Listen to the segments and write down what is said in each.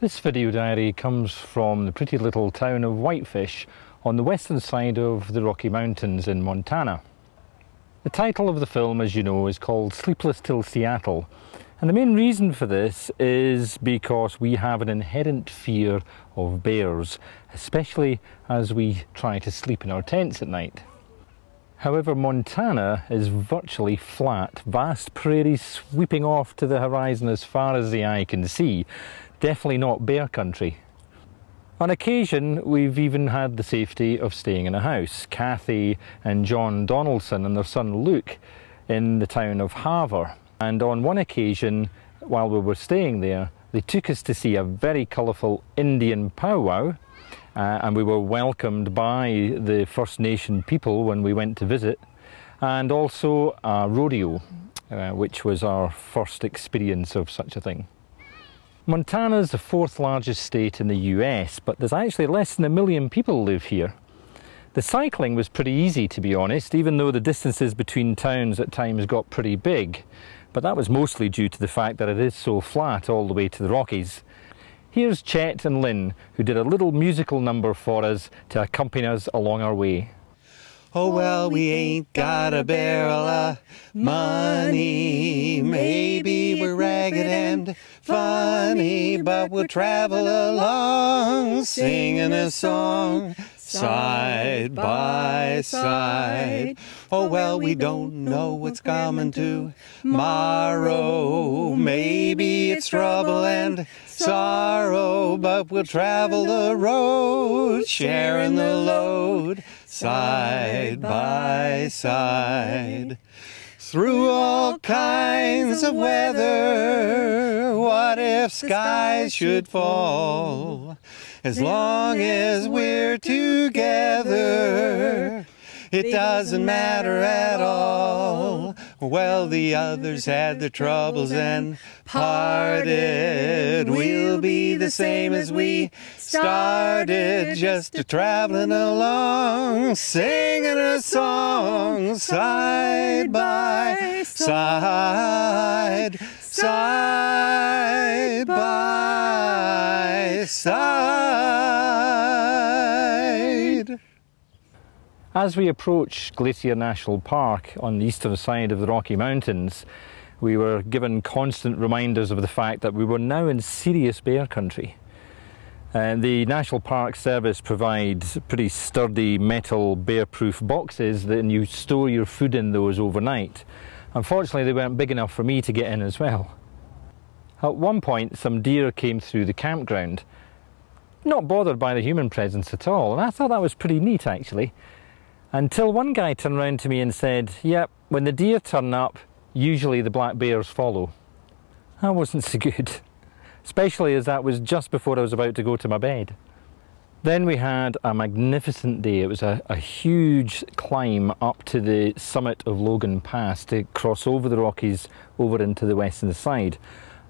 This video diary comes from the pretty little town of Whitefish on the western side of the Rocky Mountains in Montana. The title of the film, as you know, is called Sleepless till Seattle, and the main reason for this is because we have an inherent fear of bears, especially as we try to sleep in our tents at night. However, Montana is virtually flat, vast prairies sweeping off to the horizon as far as the eye can see. Definitely not bear country. On occasion, we've even had the safety of staying in a house. Kathy and John Donaldson and their son Luke in the town of Havre. And on one occasion, while we were staying there, they took us to see a very colourful Indian powwow. And we were welcomed by the First Nation people when we went to visit, and also a rodeo, which was our first experience of such a thing. Montana is the fourth largest state in the US, but there's actually less than 1 million people live here. The cycling was pretty easy, to be honest, even though the distances between towns at times got pretty big, but that was mostly due to the fact that it is so flat all the way to the Rockies. Here's Chet and Lynn, who did a little musical number for us to accompany us along our way. Oh, well, we ain't got a barrel of money. Maybe we're ragged and funny, but we'll travel along singing a song side by side. Oh, well, we don't know what's coming tomorrow. Maybe it's trouble and sorrow, but we'll travel the road, sharing the load, side by side. Through all kinds of weather, what if skies should fall? As long as we're together, it doesn't matter at all. Well, the others had their troubles and parted. We'll be the same as we started, just a-traveling along, singing a song, side by side, side by side. As we approached Glacier National Park on the eastern side of the Rocky Mountains, we were given constant reminders of the fact that we were now in serious bear country. The National Park Service provides pretty sturdy metal bear-proof boxes, and you store your food in those overnight. Unfortunately, they weren't big enough for me to get in as well. At one point, some deer came through the campground, not bothered by the human presence at all, and I thought that was pretty neat actually. Until one guy turned around to me and said, yep, when the deer turn up, usually the black bears follow. That wasn't so good, especially as that was just before I was about to go to my bed. Then we had a magnificent day. It was a huge climb up to the summit of Logan Pass to cross over the Rockies over into the western side.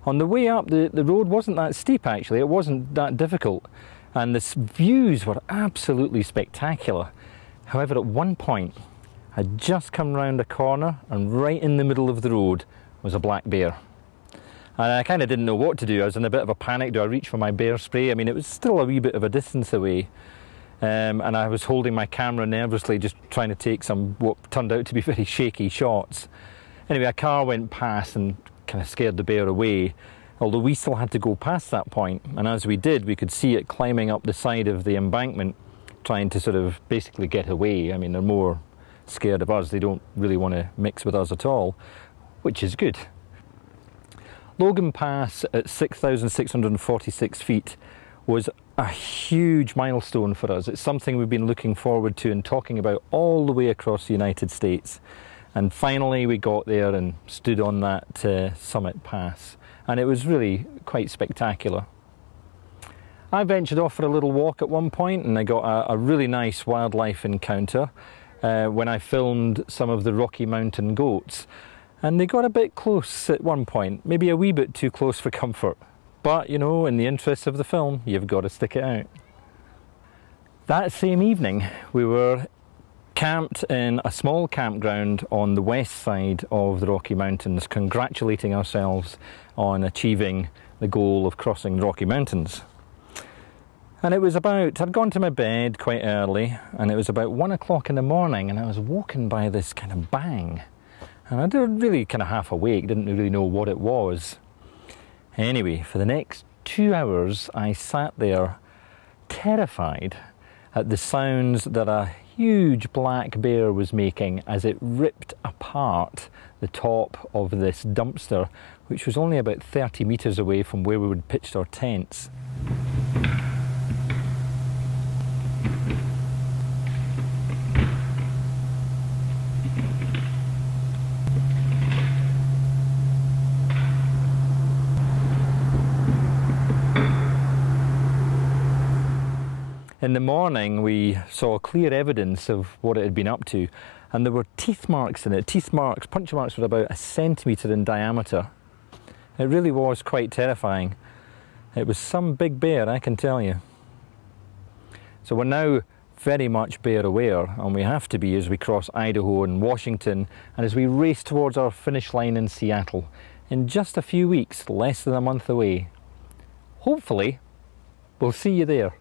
On the way up, the road wasn't that steep actually, it wasn't that difficult, and the views were absolutely spectacular. However, at one point, I'd just come round a corner and right in the middle of the road was a black bear. And I kind of didn't know what to do. I was in a bit of a panic. Do I reach for my bear spray? I mean, it was still a wee bit of a distance away. And I was holding my camera nervously, just trying to take some what turned out to be very shaky shots. Anyway, a car went past and kind of scared the bear away, although we still had to go past that point. And as we did, we could see it climbing up the side of the embankment, trying to sort of basically get away. I mean, they're more scared of us. They don't really want to mix with us at all, which is good. Logan Pass at 6,646 feet was a huge milestone for us. It's something we've been looking forward to and talking about all the way across the United States. And finally we got there and stood on that summit pass. And it was really quite spectacular. I ventured off for a little walk at one point and I got a really nice wildlife encounter when I filmed some of the Rocky Mountain goats. And they got a bit close at one point, maybe a wee bit too close for comfort. But, you know, in the interest of the film, you've got to stick it out. That same evening, we were camped in a small campground on the west side of the Rocky Mountains, congratulating ourselves on achieving the goal of crossing the Rocky Mountains. And it was about, I'd gone to my bed quite early, and it was about 1 o'clock in the morning, and I was woken by this kind of bang. And I was really kind of half awake, didn't really know what it was. Anyway, for the next 2 hours, I sat there terrified at the sounds that a huge black bear was making as it ripped apart the top of this dumpster, which was only about 30 metres away from where we would pitched our tents. In the morning, we saw clear evidence of what it had been up to, and there were teeth marks in it. Teeth marks, puncture marks were about 1 centimetre in diameter. It really was quite terrifying. It was some big bear, I can tell you. So we're now very much bear aware, and we have to be as we cross Idaho and Washington, and as we race towards our finish line in Seattle in just a few weeks, less than a month away. Hopefully, we'll see you there.